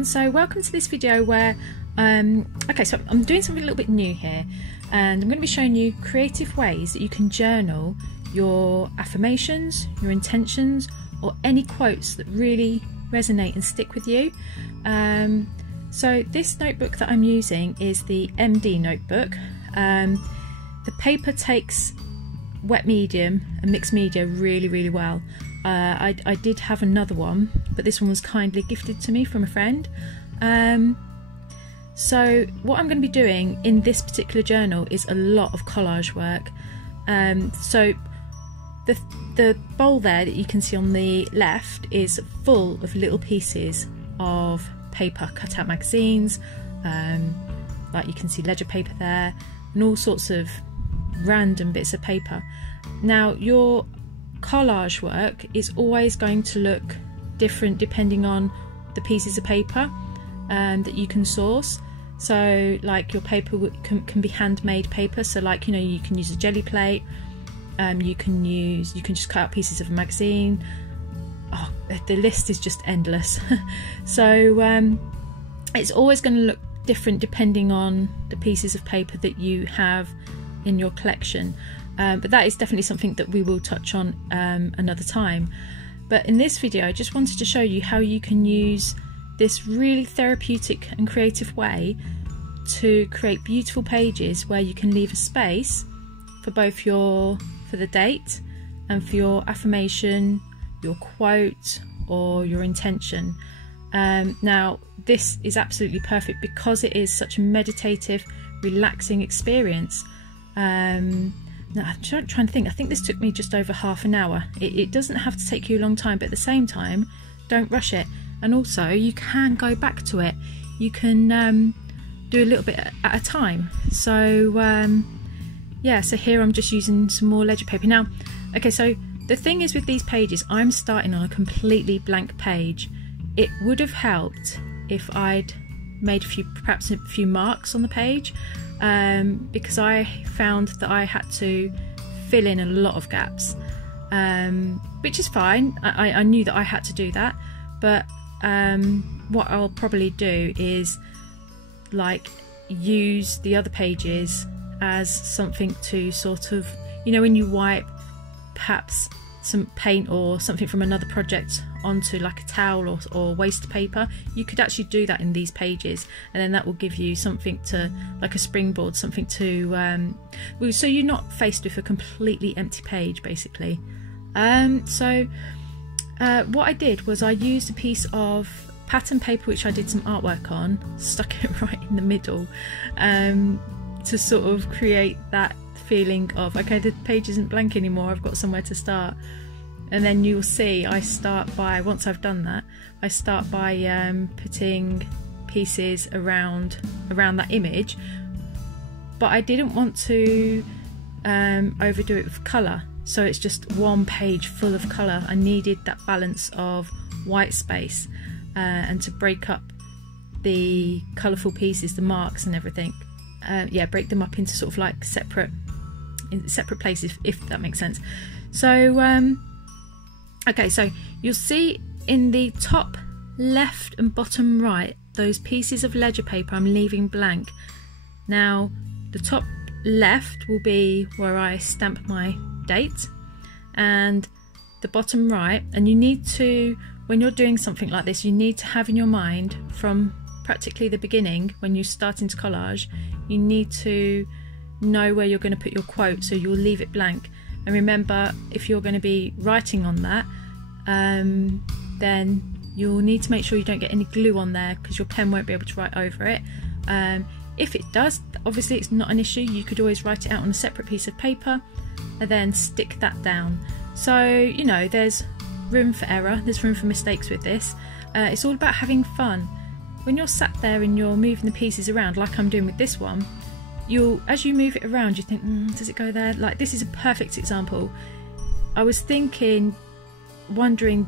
everyone, so welcome to this video where okay, so I'm doing something a little bit new here, and I'm going to be showing you creative ways that you can journal your affirmations, your intentions, or any quotes that really resonate and stick with you. So this notebook that I'm using is the MD notebook. The paper takes wet medium and mixed media really well. I did have another one, but this one was kindly gifted to me from a friend. So what I'm going to be doing in this particular journal is a lot of collage work. So the bowl there that you can see on the left is full of little pieces of paper, cut out magazines, like you can see ledger paper there, and all sorts of random bits of paper. Now your collage work is always going to look different depending on the pieces of paper that you can source. So like your paper can be handmade paper, so like, you know, you can use a jelly plate, you can just cut out pieces of a magazine. Oh, the list is just endless. So it's always going to look different depending on the pieces of paper that you have in your collection. But that is definitely something that we will touch on another time. But in this video I just wanted to show you how you can use this really therapeutic and creative way to create beautiful pages where you can leave a space for both for the date and for your affirmation, your quote, or your intention. Now this is absolutely perfect because it is such a meditative, relaxing experience. Now I'm trying to think, I think this took me just over half an hour. It doesn't have to take you a long time, but at the same time, don't rush it. And also you can go back to it. You can do a little bit at a time. So yeah, so here I'm just using some more ledger paper. Now, okay, so the thing is with these pages, I'm starting on a completely blank page. It would have helped if I'd made perhaps a few marks on the page, because I found that I had to fill in a lot of gaps, which is fine. I knew that I had to do that, but what I'll probably do is like use the other pages as something to sort of, you know, when you wipe perhaps some paint or something from another project onto like a towel or waste paper, you could actually do that in these pages, and then that will give you something to, like a springboard, something to so you're not faced with a completely empty page basically. So what I did was I used a piece of pattern paper which I did some artwork on, stuck it right in the middle, to sort of create that feeling of, okay, the page isn't blank anymore, I've got somewhere to start. And then you'll see I start by, once I've done that, I start by putting pieces around that image, but I didn't want to overdo it with colour, so it's just one page full of colour. I needed that balance of white space and to break up the colourful pieces, the marks and everything, yeah, break them up into sort of like separate places, if that makes sense. So okay, so you'll see in the top left and bottom right, those pieces of ledger paper I'm leaving blank. Now the top left will be where I stamp my date, and the bottom right, and you need to, when you're doing something like this, you need to have in your mind from practically the beginning, when you start into collage, you need to know where you're going to put your quote, so you'll leave it blank. And remember, if you're going to be writing on that, then you'll need to make sure you don't get any glue on there, because your pen won't be able to write over it. If it does, obviously it's not an issue, you could always write it out on a separate piece of paper and then stick that down. So, you know, there's room for error, there's room for mistakes with this. It's all about having fun. When you're sat there and you're moving the pieces around, like I'm doing with this one, as you move it around, you think, does it go there? Like, this is a perfect example. I was thinking, wondering,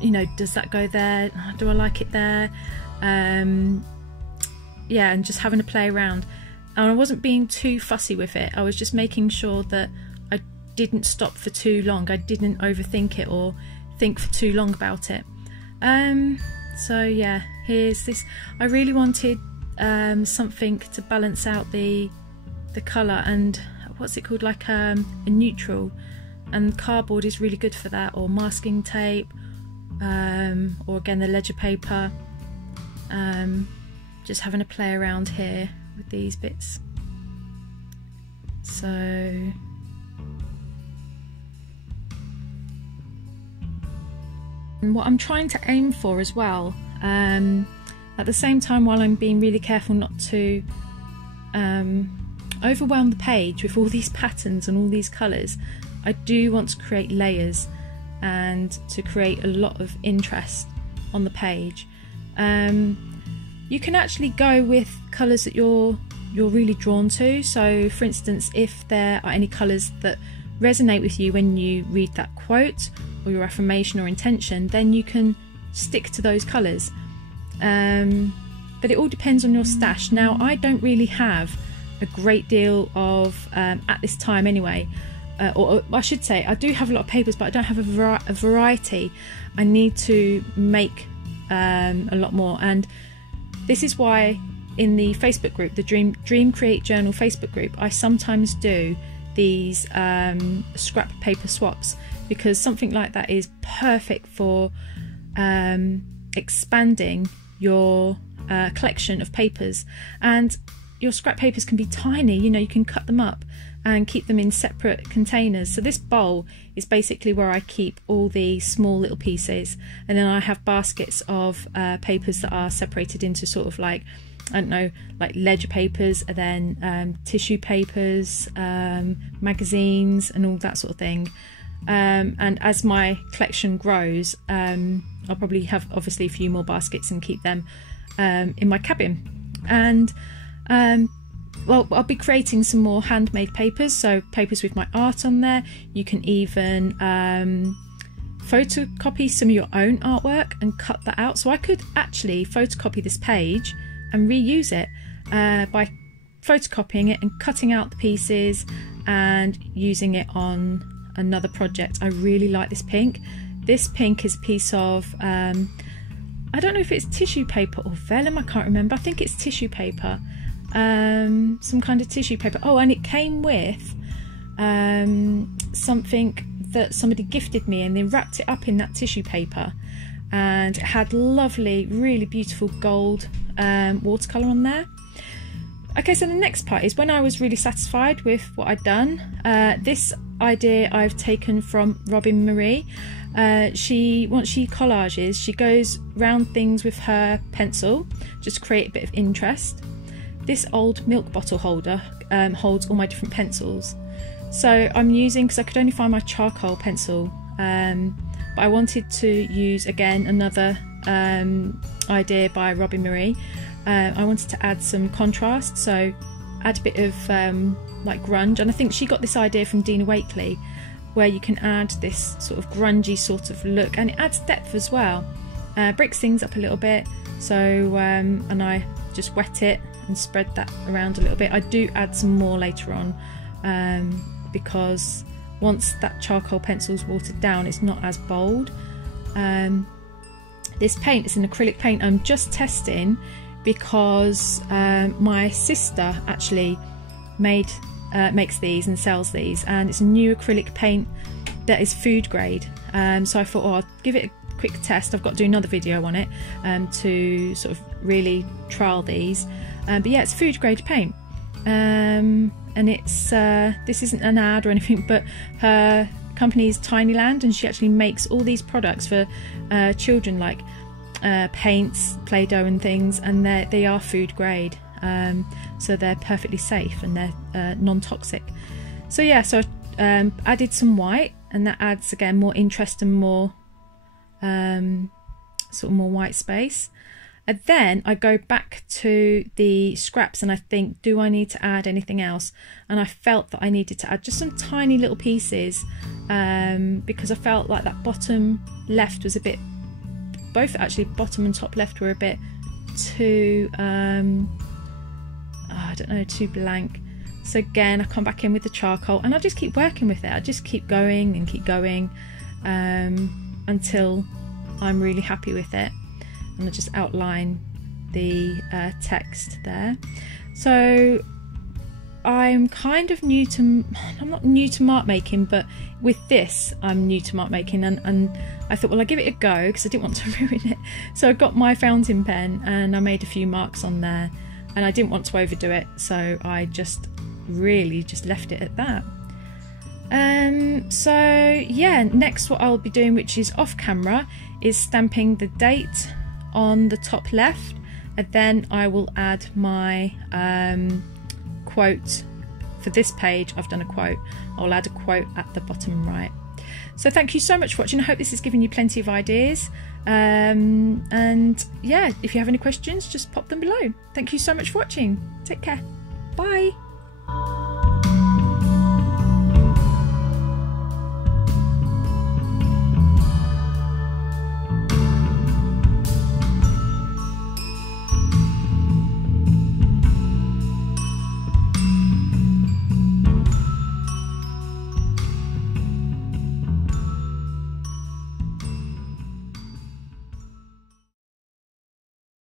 you know, does that go there? Do I like it there? Yeah, and just having to play around. And I wasn't being too fussy with it. I was just making sure that I didn't stop for too long. I didn't overthink it or think for too long about it. So yeah, Here's this, I really wanted something to balance out the colour, and what's it called, like a neutral, and cardboard is really good for that, or masking tape, or again the ledger paper. Just having a play around here with these bits. So and what I'm trying to aim for as well, at the same time, while I'm being really careful not to overwhelm the page with all these patterns and all these colours, I do want to create layers and to create a lot of interest on the page. You can actually go with colours that you're really drawn to. So for instance, if there are any colours that resonate with you when you read that quote or your affirmation or intention, then you can stick to those colours. But it all depends on your stash. Now, I don't really have a great deal of, at this time anyway, or I should say I do have a lot of papers, but I don't have a variety. I need to make a lot more, and this is why in the Facebook group, the Dream Create Journal Facebook group, I sometimes do these scrap paper swaps, because something like that is perfect for expanding your collection of papers. And your scrap papers can be tiny, you know, you can cut them up and keep them in separate containers. So this bowl is basically where I keep all the small little pieces, and then I have baskets of papers that are separated into sort of like, I don't know, like ledger papers, and then tissue papers, magazines and all that sort of thing. And as my collection grows, I'll probably have obviously a few more baskets and keep them in my cabin. And well, I'll be creating some more handmade papers, so papers with my art on there. You can even photocopy some of your own artwork and cut that out. So I could actually photocopy this page and reuse it by photocopying it and cutting out the pieces and using it on another project. I really like this pink. This pink is a piece of I don't know if it's tissue paper or vellum, I can't remember. I think it's tissue paper, some kind of tissue paper. Oh, and it came with something that somebody gifted me, and they wrapped it up in that tissue paper, and it had lovely, really beautiful gold watercolour on there. Okay, so the next part is when I was really satisfied with what I'd done. This idea I've taken from Robin Marie. Once she collages, she goes round things with her pencil just to create a bit of interest. This old milk bottle holder holds all my different pencils. So I'm using, because I could only find my charcoal pencil, but I wanted to use again another idea by Robin Marie. I wanted to add some contrast, so add a bit of like grunge, and I think she got this idea from Dina Wakley, where you can add this sort of grungy sort of look, and it adds depth as well, breaks things up a little bit. So and I just wet it and spread that around a little bit. I do add some more later on, because once that charcoal pencil's watered down, it's not as bold. This paint is an acrylic paint I'm just testing, because my sister actually makes these and sells these, and it's a new acrylic paint that is food grade. So I thought, oh, I'll give it a quick test. I've got to do another video on it to sort of really trial these. But yeah, it's food grade paint, and it's this isn't an ad or anything, but her company is Tinyland, and she actually makes all these products for children, like paints, Play-Doh and things, and they are food grade, so they're perfectly safe and they're non-toxic. So yeah, so I added some white, and that adds again more interest and more sort of more white space. And then I go back to the scraps and I think, do I need to add anything else? And I felt that I needed to add just some tiny little pieces, because I felt like that bottom left was a bit, both actually bottom and top left were a bit too I don't know, too blank. So again, I come back in with the charcoal and I just keep working with it. I just keep going and keep going until I'm really happy with it. and I just outline the text there. So I'm kind of new to, I'm not new to mark making, but with this I'm new to mark making, and I thought, well, I'll give it a go because I didn't want to ruin it. So I got my fountain pen and I made a few marks on there, and I didn't want to overdo it, so I just really just left it at that. So yeah, next what I'll be doing, which is off camera, is stamping the date on the top left, and then I will add my quote. For this page I've done a quote. I'll add a quote at the bottom right. So thank you so much for watching. I hope this has given you plenty of ideas, and yeah, if you have any questions, just pop them below. Thank you so much for watching. Take care. Bye.